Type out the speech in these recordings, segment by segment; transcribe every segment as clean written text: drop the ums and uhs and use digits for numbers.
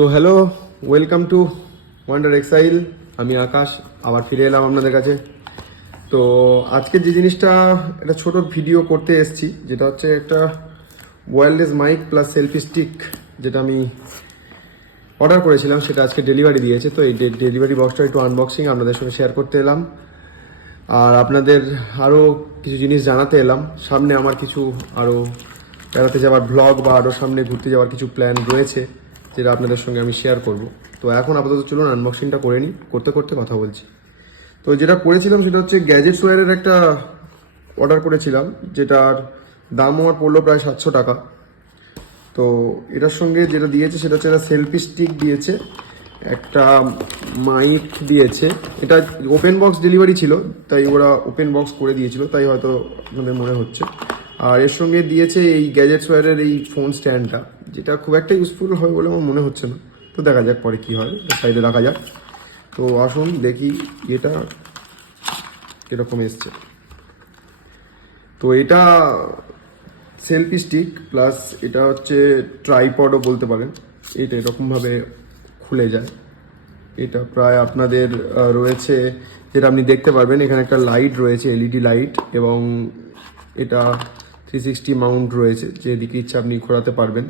তো hello, welcome to wonder exile. আমি আকাশ, আবার ফিরে এলাম আপনাদের কাছে। তো আজকে যে জিনিসটা একটা ছোট ভিডিও করতে এসেছি, যেটা হচ্ছে একটা wireless mic plus selfie stick, যেটা আমি অর্ডার করেছিলাম, সেটা আজকে ডেলিভারি দিয়েছে। তো এই ডেলিভারি বক্সটা একটু আনবক্সিং আপনাদের সঙ্গে শেয়ার করতে এলাম, আর আপনাদের আরও কিছু জিনিস জানাতে এলাম। সামনে আমার কিছু আরও বেড়াতে যাওয়ার ব্লগ বা আরও সামনে ঘুরতে যাওয়ার কিছু প্ল্যান রয়েছে, যেটা আপনাদের সঙ্গে আমি শেয়ার করব। তো এখন আপাতত চলুন আনবক্সিংটা করে নিই, করতে করতে কথা বলছি। তো যেটা করেছিলাম সেটা হচ্ছে গ্যাজেটস ওয়্যারের একটা অর্ডার করেছিলাম, যেটার দাম আমার পড়লো প্রায় 700 টাকা। তো এটার সঙ্গে যেটা দিয়েছে সেটা হচ্ছে একটা সেলফি স্টিক দিয়েছে, একটা মাইক দিয়েছে। এটা ওপেন বক্স ডেলিভারি ছিল, তাই ওরা ওপেন বক্স করে দিয়েছিল, তাই হয়তো আপনাদের মনে হচ্ছে। আর এর সঙ্গে দিয়েছে এই গ্যাজেটস ওয়্যারের এই ফোন স্ট্যান্ডটা, যেটা খুব একটা ইউজফুল হবে বলে আমার মনে হচ্ছে না। তো দেখা যাক পরে কী হয়, সাইডে রাখা যাক। তো আসুন দেখি এটা কীরকম এসছে। তো এটা সেলফি স্টিক প্লাস এটা হচ্ছে ট্রাইপডও বলতে পারেন। এটা এরকমভাবে খুলে যায়। এটা প্রায় আপনাদের রয়েছে, যেটা আপনি দেখতে পারবেন এখানে একটা লাইট রয়েছে, এলইডি লাইট, এবং এটা 360 মাউন্ট রয়েছে, যেদিকে ইচ্ছা আপনি ঘোরাতে পারবেন,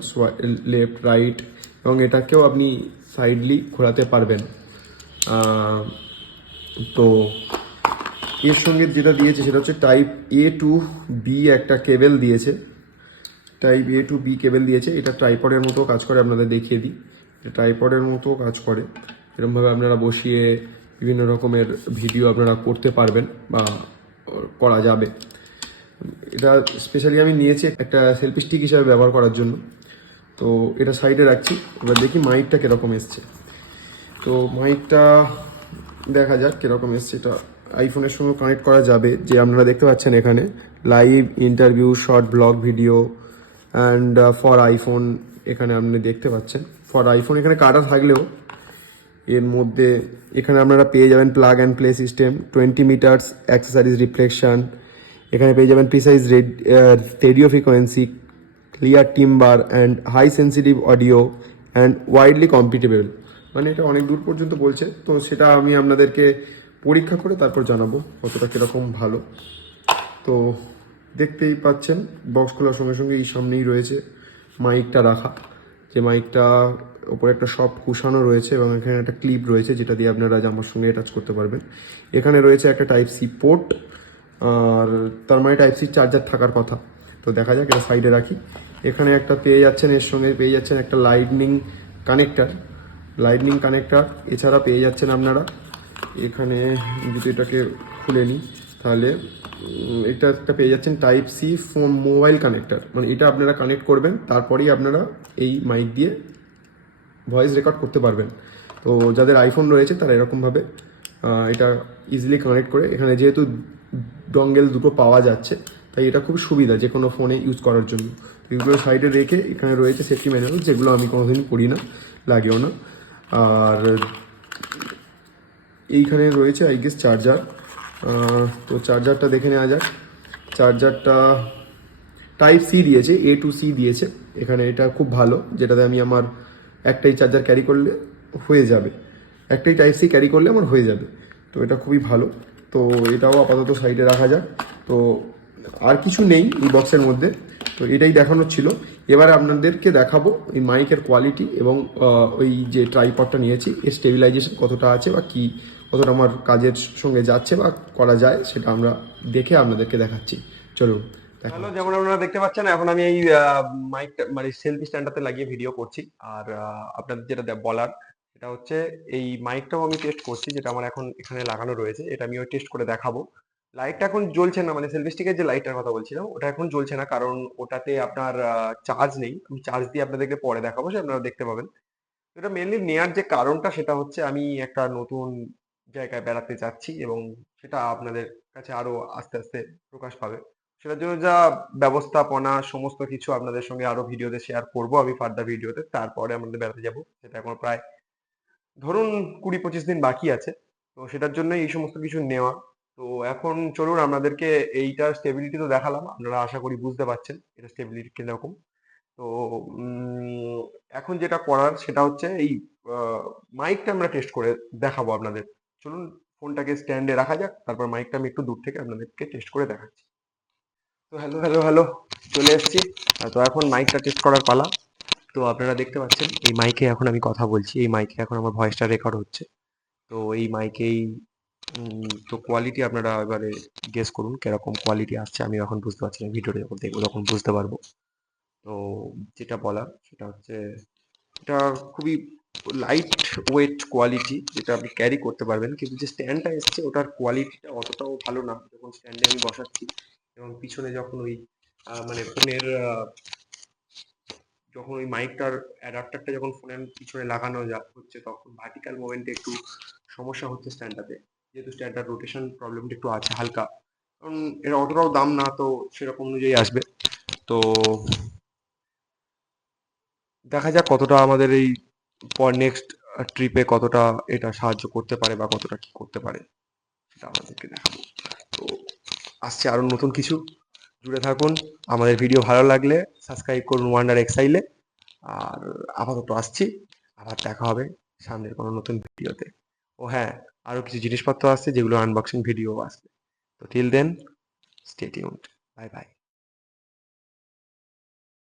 লেফট রাইট, এবং এটাকেও আপনি সাইডলি ঘোরাতে পারবেন। তো এর সঙ্গে যেটা দিয়েছে সেটা হচ্ছে টাইপ এ টু বি একটা কেবেল দিয়েছে। টাইপ এ টু বি কেবেল দিয়েছে। এটা ট্রাইপডের মতো কাজ করে, আপনাদের দেখিয়ে দিই। এটা ট্রাইপডের মতো কাজ করে, এরকমভাবে আপনারা বসিয়ে বিভিন্ন রকমের ভিডিও আপনারা করতে পারবেন বা করা যাবে। এটা স্পেশালি আমি নিয়েছি একটা সেলফি স্টিক হিসাবে ব্যবহার করার জন্য। তো এটা সাইডে রাখছি। এবার দেখি মাইকটা কীরকম এসছে। তো মাইকটা দেখা যাক কীরকম এসছে। এটা আইফোনের সঙ্গে কানেক্ট করা যাবে, যে আপনারা দেখতে পাচ্ছেন এখানে live interview, short blog video and for iPhone. এখানে আপনি দেখতে পাচ্ছেন ফর আইফোন এখানে কাটা থাকলেও এর মধ্যে এখানে আপনারা পেয়ে যাবেন plug and play system, 20 meters accessories reflection. এখানে পেয়ে যাবেন precise radio frequency, clear timbre and high sensitive audio and widely compatible. মানে এটা অনেক দূর পর্যন্ত বলছে, তো সেটা আমি আপনাদেরকে পরীক্ষা করে তারপর জানাবো কতটা কীরকম ভালো। তো দেখতেই পাচ্ছেন বক্স খোলার সঙ্গে সঙ্গে এই সামনেই রয়েছে মাইকটা রাখা, যে মাইকটা ওপরে একটা সফট কুশানো রয়েছে, এবং এখানে একটা ক্লিপ রয়েছে যেটা দিয়ে আপনারা জামার সঙ্গে অ্যাটাচ করতে পারবেন। এখানে রয়েছে একটা টাইপ সি পোর্ট, আর তার মানে টাইপ সি চার্জার থাকার কথা। তো দেখা যাক, এটা সাইডে রাখি। এখানে একটা পেয়ে যাচ্ছেন, এর সঙ্গে পেয়ে যাচ্ছেন একটা লাইটনিং কানেক্টার। এছাড়া পেয়ে যাচ্ছেন আপনারা এখানে, যদি এটাকে খুলে নিই তাহলে এটা একটা পেয়ে যাচ্ছেন type C phone mobile connector. মানে এটা আপনারা কানেক্ট করবেন, তারপরেই আপনারা এই মাইক দিয়ে ভয়েস রেকর্ড করতে পারবেন। তো যাদের আইফোন রয়েছে তারা এরকমভাবে এটা ইজিলি কানেক্ট করে, এখানে যেহেতু ডঙ্গেল দুটো পাওয়া যাচ্ছে, তাই এটা খুব সুবিধা যে কোনো ফোনে ইউজ করার জন্য। এগুলো সাইডে রেখে এখানে রয়েছে সেফটি ম্যানুয়াল, যেগুলো আমি কোনোদিনই পড়ি না, লাগেও না। আর এইখানে রয়েছে আই গেস চার্জার। তো চার্জারটা দেখে নেওয়া যাক। চার্জারটা টাইপ সি দিয়েছে, এ টু সি দিয়েছে এখানে। এটা খুব ভালো, যেটাতে আমি আমার একটাই চার্জার ক্যারি করলে হয়ে যাবে, একটাই টাইপ সি ক্যারি করলে আমার হয়ে যাবে। তো এটা খুবই ভালো। তো এটাও আপাতত সাইডে রাখা যাক। তো আর কিছু নেই এই বক্সের মধ্যে, তো এটাই দেখানোর ছিল। এবার আপনাদেরকে দেখাবো এই মাইকের কোয়ালিটি, এবং ওই যে ট্রাইপডটা নিয়েছি এর স্টেবিলাইজেশন কতটা আছে, বা কি কতটা আমার কাজের সঙ্গে যাচ্ছে বা করা যায়, সেটা আমরা দেখে আপনাদেরকে দেখাচ্ছি। চলুন। হ্যালো, যেমন আপনারা দেখতে পাচ্ছেন, এখন আমি এই মাইকটা মানে সেলফি স্ট্যান্ডটাতে লাগিয়ে ভিডিও করছি। আর আপনাদের যেটা বলার সেটা হচ্ছে এই মাইকটাও আমি টেস্ট করছি, যেটা আমার এখন এখানে লাগানো রয়েছে। এটা আমি ওই টেস্ট করে দেখাবো। লাইটটা এখন জ্বলছে না, মানে সেলফি স্টিকের যে লাইটটার কথা বলছিলাম ওটা এখন জ্বলছে না, কারণ ওটাতে আপনার চার্জ নেই। আমি চার্জ দিয়ে আপনাদেরকে পরে দেখাবো, সে আপনারা দেখতে পাবেন। এটা মেনলি নেয়ার যে কারণটা সেটা হচ্ছে আমি একটা নতুন জায়গায় বেড়াতে যাচ্ছি, এবং সেটা আপনাদের কাছে আরো আস্তে আস্তে প্রকাশ পাবে। সেটার জন্য যা ব্যবস্থাপনা সমস্ত কিছু আপনাদের সঙ্গে আরো ভিডিওতে শেয়ার করব আমি, ফার্দার ভিডিওতে। তারপরে আমাদের বেড়াতে যাব, সেটা এখন প্রায় ধরুন 20-25 দিন বাকি আছে। তো সেটার জন্য এই সমস্ত কিছু নেওয়া। তো এখন চলুন আপনাদেরকে এইটার স্টেবিলিটি তো দেখালাম, আপনারা আশা করি বুঝতে পারছেন এটা স্টেবিলিটি কিরকম। তো এখন যেটা করার সেটা হচ্ছে এই মাইকটা আমরা টেস্ট করে দেখাবো আপনাদের। চলুন ফোনটাকে স্ট্যান্ডে রাখা যাক, তারপর মাইকটা আমি একটু দূর থেকে আপনাদেরকে টেস্ট করে দেখাচ্ছি। তো হ্যালো হ্যালো হ্যালো, চলে এসেছি। তো এখন মাইকটা টেস্ট করার পালা। তো আপনারা দেখতে পাচ্ছেন এই মাইকে এখন আমি কথা বলছি, এই মাইকে এখন আমার ভয়েসটা রেকর্ড হচ্ছে। তো এই মাইকেই তো কোয়ালিটি আপনারা এবারে গেস করুন কিরকম কোয়ালিটি আসছে। আমি এখন বুঝতে পারছি না, ভিডিওটা যখন দেখবো তখন বুঝতে পারবো। তো যেটা বলার সেটা হচ্ছে এটা খুবই লাইট ওয়েট কোয়ালিটি, যেটা আপনি ক্যারি করতে পারবেন, কিন্তু যে স্ট্যান্ডটা এসছে ওটার কোয়ালিটিটা অতটাও ভালো না। যখন স্ট্যান্ডে আমি বসাচ্ছি এবং পিছনে যখন ওই মানে ফোনের যখন ওই মাইকটার অ্যাডাপ্টারটা যখন ফোনের পিছনে লাগানো হচ্ছে, তখন ভার্টিক্যাল মোমেন্টে একটু সমস্যা হচ্ছে স্ট্যান্ডটাতে, যেহেতু স্ট্যান্ডটার রোটেশন প্রবলেমটা একটু আছে হালকা। কারণ এর অতটাও দাম না, তো সেরকম অনুযায়ী আসবে। তো দেখা যাক কতটা আমাদের এই পর নেক্সট ট্রিপে কতটা এটা সাহায্য করতে পারে বা কতটা কি করতে পারে সেটা আমাদেরকে দেখাবো। তো আসছে আরো নতুন কিছু, জুড়ে থাকুন। আমাদের ভিডিও ভালো লাগলে সাবস্ক্রাইব করুন ওয়ান্ডার এক্সাইলে। আর আপাতত আসছি, আবার দেখা হবে সামনের কোনো নতুন ভিডিওতে। ও হ্যাঁ, আরো কিছু জিনিসপত্র আসছে যেগুলো আনবক্সিং ভিডিও আসবে। তো till then, stay tuned, bye by.